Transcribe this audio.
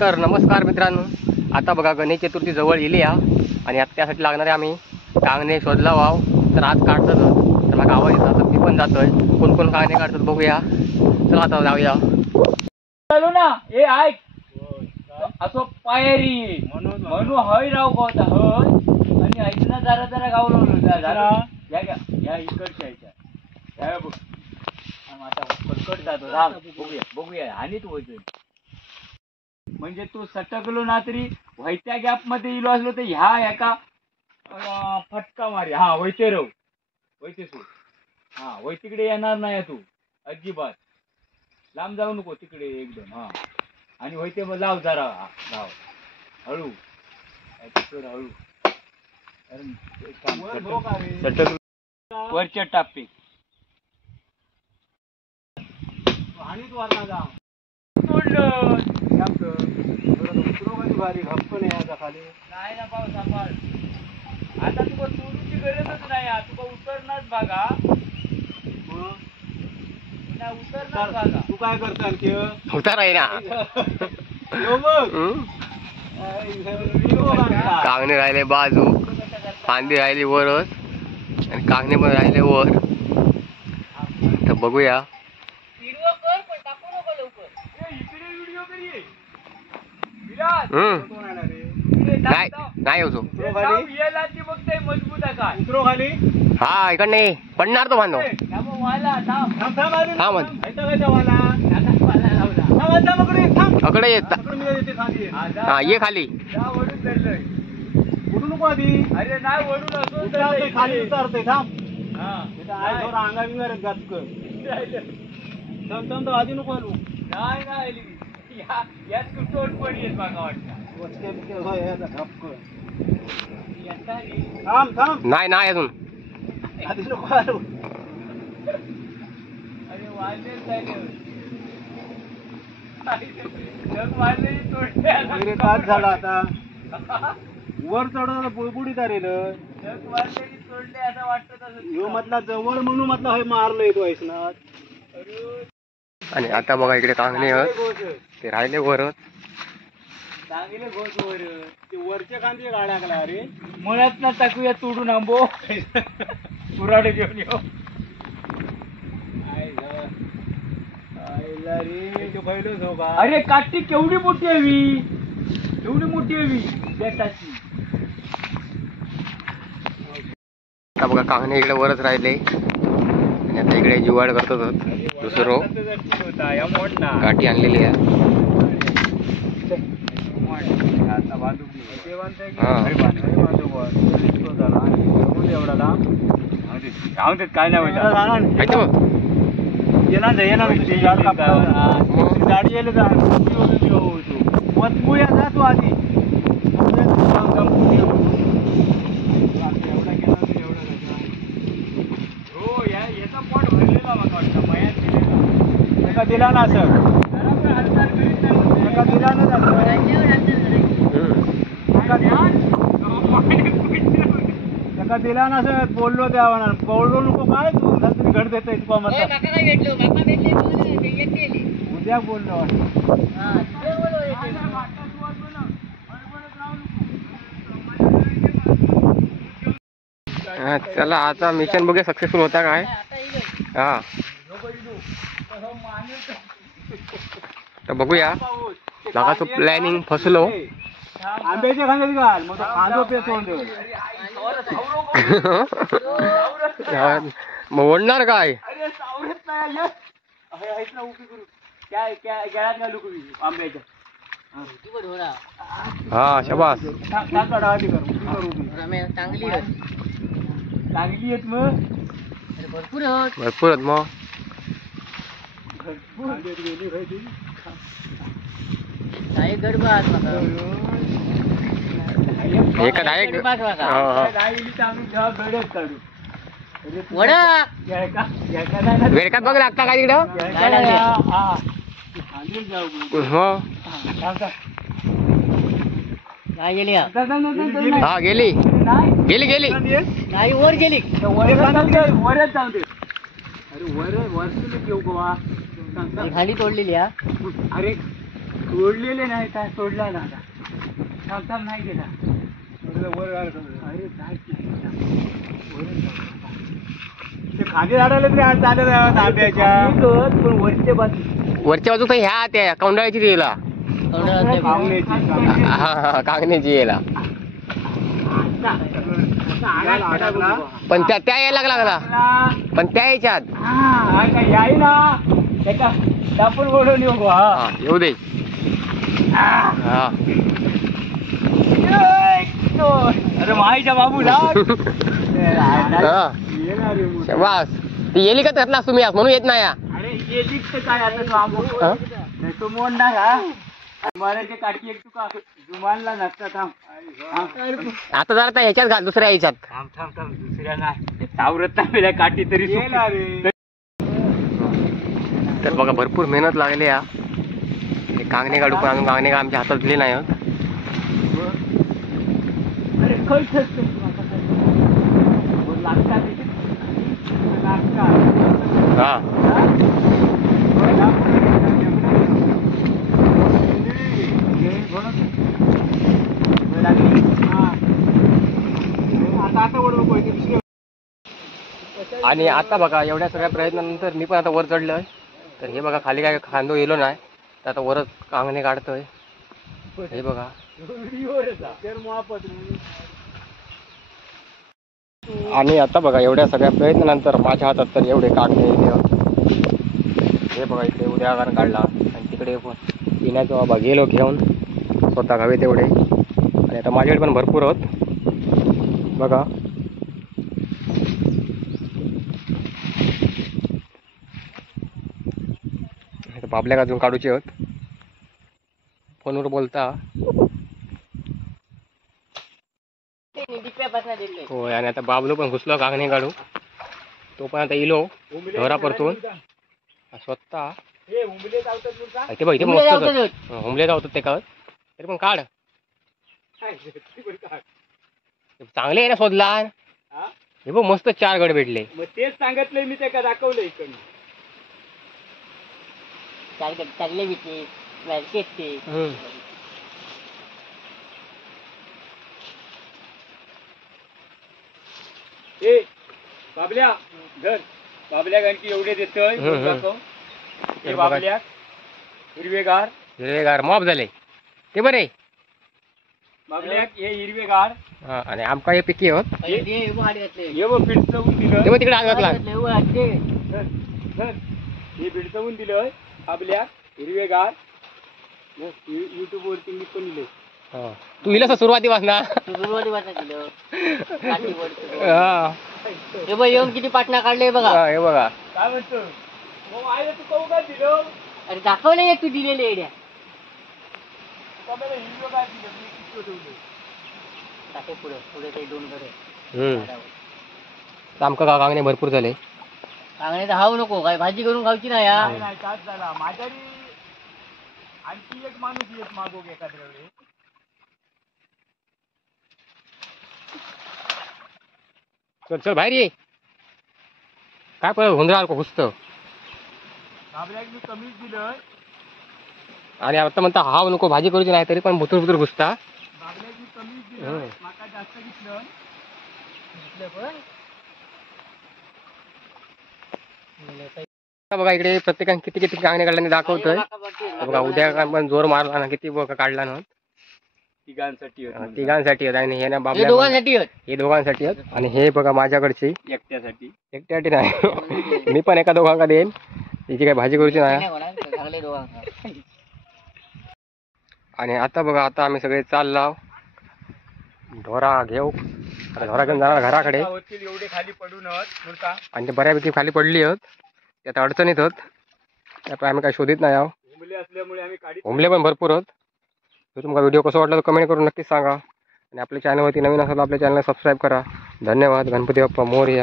तर नमस्कार मित्रांनो, आता बघा गणेश चतुर्थी जवळ येली आणि आता त्यासाठी लागणारे आम्ही कांगणे शोधला वाव. तर आज काढतात तर मग आवाज येतात तर मी पण जातोय. कोण कोण कांगणे काढतात बघूया. चला आता जाऊया. चालू ना हे ऐक असं पायरी म्हणून हय राव गावता हय आणि ऐकना जरा जरा गावलो या इकडच्या ह्याच्या बघ आता पलकट जातो बघूया आणि तू होतोय म्हणजे तू सटकलो ना तरी व्हायच्या गॅप मध्ये इलो असलो तर ह्या एका फटका मारी हा व्हायचे रव व्हायचे तू हा वय तिकडे येणार नाही तू अजिबात लांब जाऊ नको तिकडे एकदम हा आणि व्हायचे मग लाव जरा लाव हळू तिकडे हळू सटक वरच्या टापे आणि तू वारला जा तोडलं भारी घपकन याचा खाली नाही ना पाऊस आपण आता तुका सोडूची गरजच नाही तुका उतरणार भागा उतरणार भागा तू काय करता आणखी उतार आहे ना. कांगणे राहिले बाजू, फांदी राहिली वरच आणि कांगणे पण राहिले वर. तर बघूया. नाही होतो हा इकडे नाही पडणार तो बांधव. अकडे येत हा ये खाली अरे नाही वडून खाली उतरते आधी नको आलू नाही यात तू तोड पडेल मला वाटतं नाही नाही अजून आधी नको आलू अरे वाजले तास झाला आता वर चढवलं बुडबुडीत आलेल सोडले असं वाटत ह्यो मधला जवळ म्हणून म्हटलं हे मारलं येतो ऐसनात. आणि आता बघा इकडे कांगणे ते राहिले वरच चांगले घोष वर ते वरच्या खांदी गाड्याकला अरे मुळात ना टाकूया तोडून आंबो कुराडे घेऊन येऊ अरे काठी केवढी मोठी हवी एवढी मोठी हवी बेटाची. आता बघा कांगणे इकडे वरच राहिले आणि आता इकडे जुगाड करतात. दुसरं काठी आणलेली आहे. काय नाही गाडी येईल मतमुया जा तू आधी हो याचा पॉट भरलेला मला वाटतं मयात दिलेला दिला ना सर दिला ना दिला ना सर बोललो त्या बोललो नको काय तू नंतर घड देत तुका मत उद्या बोललो चला आता मिशन बघूया सक्सेसफुल होता काय. हा तर बघूया लगा तो प्लॅनिंग फसलो. आंब्याच्या खांद्यात घाल मग खांदो पे सोडून मग ओढणार काय आंब्याच्या हा शबास चांगली आहेत मग भरपूर भरपूर आहेत मग एका डायरेक्ट वेळकात बघ लागता का तिकडं हो हा गेली गेली गेली नाही वर गेली वरच जाऊ दे. अरे वर वर घेऊ गोवा खाली तोडलेली अरे सोडलेले नाही काय सोडला ना आता. थांब थांब नाही गेला. अरे काय ते खाली झाडाला तरी चालत आंब्याच्या पण वरच्या बाजू वरच्या बाजू तर ह्या त्या कौंडाळ्याची दिला कांगण्याची यायला पण त्या यायला लागला पण त्या याच्यात याई ना त्याचा टापून बोलून येऊ येऊ दे हा अरे माईच्या बाबूला शाबास ती येली का त्यातला तुम्ही आज म्हणून येत नाही या. अरे येलीच तर काय आता तो आंबो नाही तो मोडणार हा मराठी काठी एक तुका जुमानला नसता थांब आता जरा त्या ह्याच्यात घाल दुसऱ्या ह्याच्यात थांब थांब थांब दुसऱ्या नाही सावरत नाही काठी तरी तर बघा भरपूर मेहनत लागली या कांगणे काढू पण अजून कांगणे आमच्या हातात दिले नाही होत. अरे खर्च हा आणि आता बघा एवढ्या सगळ्या प्रयत्नानंतर मी पण आता वर चढलोय. तर हे बघा खाली काय खांदो गेलो नाही तर आता वरच कांगणे काढतोय. हे बघा आणि आता बघा एवढ्या सगळ्या प्रयत्नानंतर माझ्या हातात तर एवढे कांगणे हे बघा इकडे उद्यागार काढला आणि तिकडे पिण्याचा बाबा गेलो घेऊन स्वतः हवे तेवढे आणि आता माझ्याकडे पण भरपूर होत बघा. बाबल्या अजून काढूचे होत फोनवर बोलता होय. आणि आता बाबलो पण घुसलो कांगणे काढू तो पण आता इलो ढोरा परतून स्वतः ते बघ इथे मस्त हुमले जावतात ते काढ तरी पण काढ चांगले आहे ना शोधला हे बघ मस्त 4 गड भेटले. तेच सांगितलंय मी ते का दाखवलंय इकडून चांगले विचे ए बाबल्या धर बाबल्या गणकी एवढे देतोय हे बाबल्या हिरवेगार मॉप झाले ते बरे बाबल्या हे हिरवेगार आणि आमका हे पिकी होत हे पिडचवून दिलं तेव्हा तिकडे आग घातला हे पिडचवून दिलं बाबल्या हिरवेगार युट्यूब वरती मी पण लिहिले तू हिला सुरुवातीपास ना येऊन किती पाटणा काढले बघा. हे बघा काय म्हणतो तू कहू का दिलं अरे दाखवले तू दिलेले एड्या हिरवेगार दिलं मी किती ठेवलं टाके पुढे पुढे काही 2 गडे आमका कांगणे भरपूर झाले. कांगणे तर हाव नको काय भाजी करून खाऊची ना या नाही तास झाला माझ्यारी आणखी एक माणूस येत मागो एखाद्या वेळेस चल चल बाहेर ये काय पण हुंदरा घुसत बाबल्याक मी कमीच दिलं आणि आता म्हणता हाव नको भाजी करूची नाही तरी पण भुतूर भुतूर घुसता बाबल्याक मी कमीच दिलं माका जास्त घेतलं बघा इकडे प्रत्येकाने किती किती कांगणे काढल्याने दाखवतोय. बघा उद्या पण जोर मारला ना किती बघा काढला ना तिघांसाठी होत आणि हे ना बाबा हे दोघांसाठी होत आणि हे बघा माझ्याकडची एकट्यासाठी नाही मी पण एका दोघांका देईन तिची काही भाजी करूची नाही. आणि आता बघा आता आम्ही सगळे चाललो ढोरा घेऊ ढोरा घेऊन जाणार घराकडे एवढे खाली पडून आणि ते बऱ्यापैकी खाली पडली होत त्यात अडचणीत होत त्यामुळे आम्ही काही शोधित नाही आहोत. असल्यामुळे आम्ही हुमले पण भरपूर होत. जर तुम्हाला व्हिडिओ कसा वाटला तर कमेंट करून नक्कीच सांगा आणि आपल्या चॅनलवरती नवीन असेल तर आपल्या चॅनलला सबस्क्राईब करा. धन्यवाद. गणपती बाप्पा मोरया.